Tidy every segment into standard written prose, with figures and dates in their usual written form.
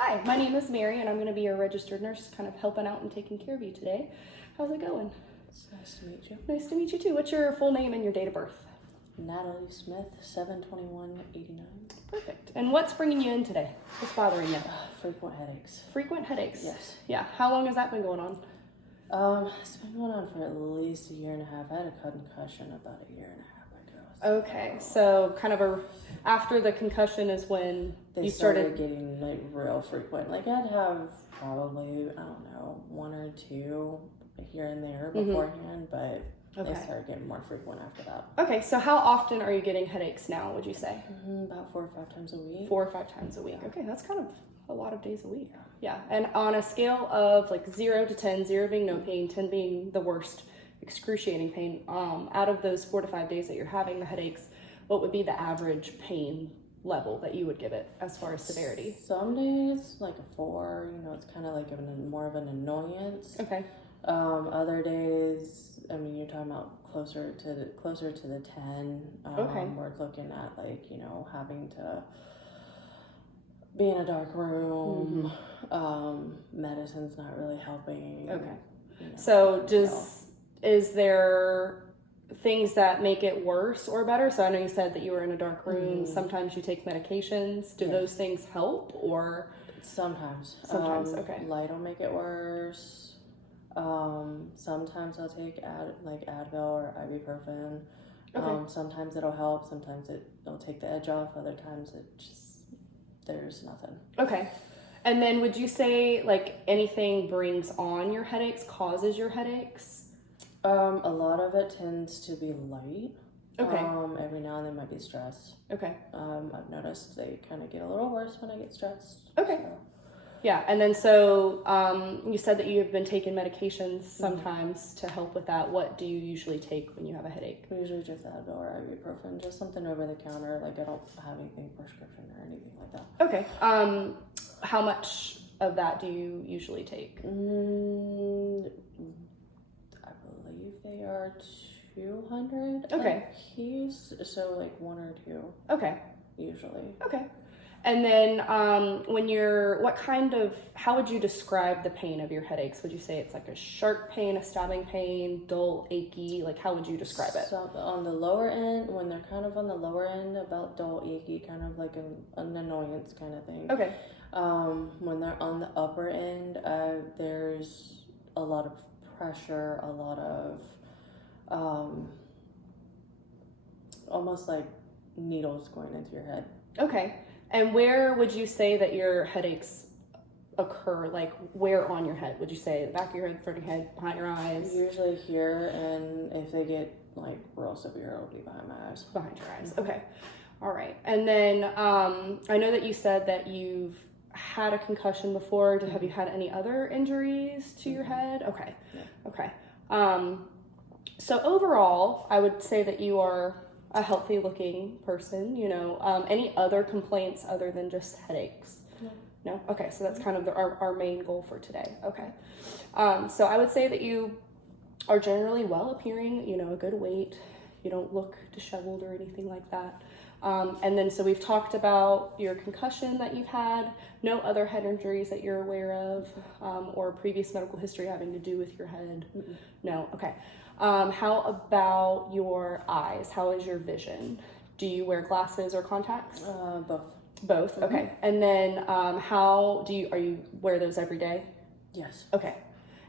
Hi, my name is Mary, and I'm going to be your registered nurse, kind of helping out and taking care of you today. How's it going? It's nice to meet you. Nice to meet you too. What's your full name and your date of birth? Natalie Smith, 7/21/89. Perfect. And what's bringing you in today? What's bothering you? Frequent headaches. Frequent headaches? Yes. Yeah. How long has that been going on? It's been going on for at least a year and a half. I had a concussion about a year and a half ago. Okay, so kind of after the concussion is when They started getting like real frequent. Like I'd have probably, I don't know, one or two here and there beforehand, but they started getting more frequent after that. Okay, so how often are you getting headaches now, would you say? About 4 or 5 times a week. 4 or 5 times a week. Okay, that's kind of a lot of days a week. Yeah, and on a scale of like 0 to 10, 0 being no pain, 10 being the worst, excruciating pain, out of those 4 to 5 days that you're having the headaches, what would be the average pain level that you would give it as far as severity? Some days like a 4, it's kind of like more of an annoyance. Okay. Other days, I mean, you're talking about closer to the 10. Okay. We're looking at like, having to be in a dark room. Medicine's not really helping. Okay. So is there things that make it worse or better? So I know you said that you were in a dark room. Sometimes you take medications. Do those things help or? Sometimes. Okay. Light will make it worse. Sometimes I'll take Advil or ibuprofen. Okay. Sometimes it'll help. Sometimes it'll take the edge off. Other times there's nothing. Okay. And then would you say like anything brings on your headaches, causes your headaches? A lot of it tends to be light. Okay. Every now and then might be stress. Okay. I've noticed they kind of get a little worse when I get stressed. Okay. So. Yeah, and then so you said that you have been taking medications sometimes to help with that. What do you usually take when you have a headache? Usually just Advil or ibuprofen, just something over the counter. Like I don't have anything prescription or anything like that. Okay. How much of that do you usually take? I believe they are 200. Okay. Keys, so like 1 or 2. Okay. Usually. Okay. And then how would you describe the pain of your headaches? Would you say it's like a sharp pain, a stabbing pain, dull, achy? Like how would you describe it? So on the lower end, when they're kind of on the lower end, about dull, achy, kind of like an annoyance kind of thing. Okay. When they're on the upper end, there's a lot of pressure, a lot of almost like needles going into your head. Okay. And where would you say that your headaches occur? Like where on your head? Would you say the back of your head, front of your head, behind your eyes? Usually here, and if they get like real severe, it'll be behind my eyes. Behind your eyes. Okay. All right. And then I know that you said that you've had a concussion before. Have you had any other injuries to your head? Okay. Yeah. Okay. So overall, I would say that you are a healthy looking person, any other complaints other than just headaches? No? Okay, so that's kind of our main goal for today. Okay. So I would say that you are generally well appearing, a good weight. You don't look disheveled or anything like that. And then so we've talked about your concussion that you've had, no other head injuries that you're aware of, or previous medical history having to do with your head? No? Okay. How about your eyes? How is your vision? Do you wear glasses or contacts? Both. Okay. And then are you wear those every day? Yes. Okay.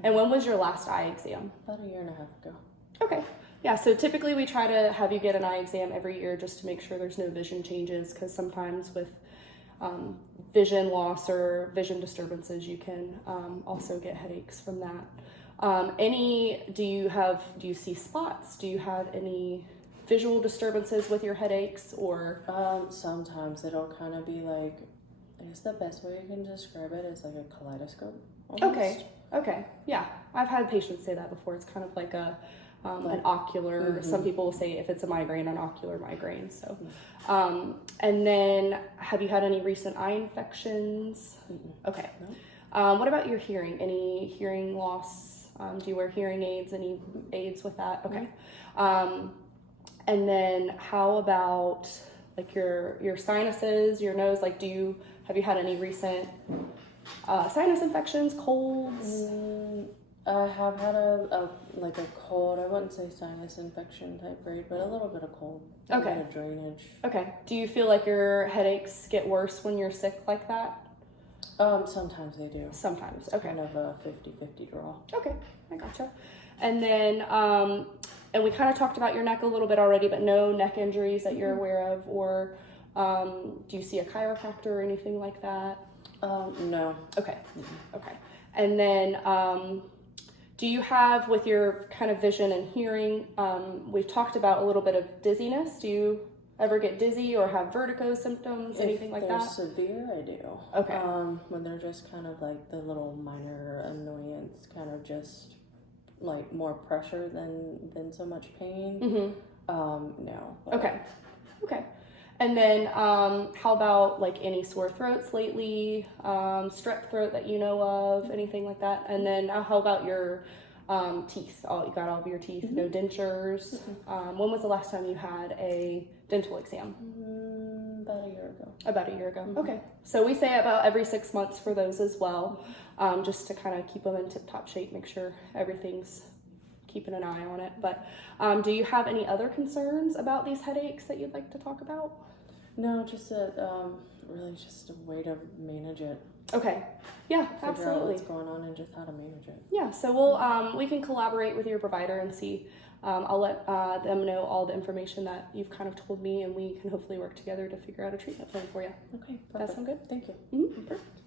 And when was your last eye exam? About a year and a half ago. Okay. Yeah, so typically we try to have you get an eye exam every year just to make sure there's no vision changes, because sometimes with vision loss or vision disturbances, you can also get headaches from that. Do you see spots? Do you have any visual disturbances with your headaches or? Sometimes it'll kind of be like, I guess the best way you can describe it is like a kaleidoscope almost. Okay. Yeah. I've had patients say that before. It's kind of like an ocular, some people will say if it's a migraine, an ocular migraine. So, and then have you had any recent eye infections? Okay. No. What about your hearing? Any hearing loss? Do you wear hearing aids? Any aids with that? Okay. And then how about like your sinuses, your nose? Like, Have you had any recent sinus infections, colds? I have had a cold. I wouldn't say sinus infection type grade, but a little bit of cold. Okay. A bit of drainage. Okay. Do you feel like your headaches get worse when you're sick like that? Sometimes they do. Sometimes. It's Okay. kind of a 50-50 draw. Okay, I gotcha. And then, and we kind of talked about your neck a little bit already, but no neck injuries that you're aware of, or do you see a chiropractor or anything like that? No. Okay. Okay. And then, do you have, with your kind of vision and hearing, we've talked about a little bit of dizziness. Do you ever get dizzy or have vertigo symptoms, anything like that? If they're severe, I do. Okay. When they're just kind of like the little minor annoyance, kind of just like more pressure than so much pain. No. Okay. Okay. And then, how about like any sore throats lately, strep throat that you know of, anything like that? And then how about your teeth? You got all of your teeth, no dentures. When was the last time you had a dental exam? About a year ago. About a year ago. Okay. So we say about every 6 months for those as well, just to kind of keep them in tip-top shape, make sure everything's keeping an eye on it. But do you have any other concerns about these headaches that you'd like to talk about? No, just really just a way to manage it. Okay. Yeah, Figure absolutely. out what's going on and just how to manage it. Yeah, so we'll we can collaborate with your provider and see. I'll let them know all the information that you've kind of told me, and we can hopefully work together to figure out a treatment plan for you. Okay, perfect. That sound good? Thank you. Perfect.